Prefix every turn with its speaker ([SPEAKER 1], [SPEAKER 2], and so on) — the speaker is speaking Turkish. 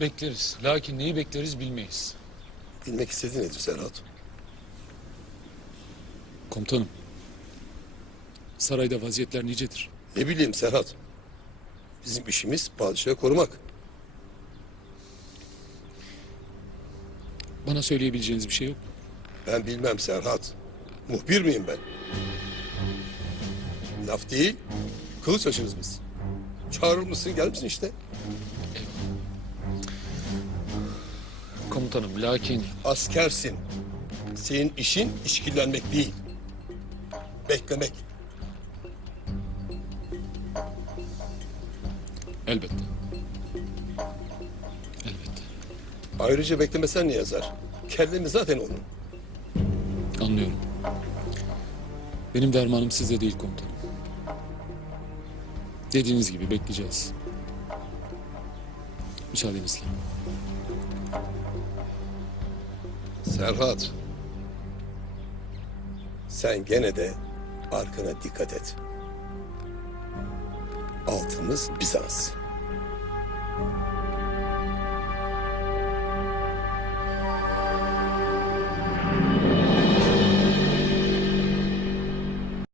[SPEAKER 1] Bekleriz. Lakin neyi bekleriz bilmeyiz.
[SPEAKER 2] Bilmek istediğin nedir Serhat?
[SPEAKER 1] Komutanım. Sarayda vaziyetler nicedir.
[SPEAKER 2] Ne bileyim Serhat. Bizim işimiz padişahı korumak.
[SPEAKER 1] Bana söyleyebileceğiniz bir şey yok mu?
[SPEAKER 2] Ben bilmem Serhat. Muhbir miyim ben? Laf değil, kılıç açarız biz. Çağırır mısın, gel misin işte?
[SPEAKER 1] Komutanım lakin
[SPEAKER 2] Askersin. Senin işin işkillenmek değil. Beklemek.
[SPEAKER 1] elbette. Elbette.
[SPEAKER 2] Ayrıca beklemesen ne yazar? Kellemiz zaten onun.
[SPEAKER 1] Anlıyorum. Benim dermanım sizde değil komutanım. Dediğiniz gibi bekleyeceğiz. Müsaadenizle.
[SPEAKER 2] Serhat. Sen gene de arkana dikkat et. Altımız Bizans.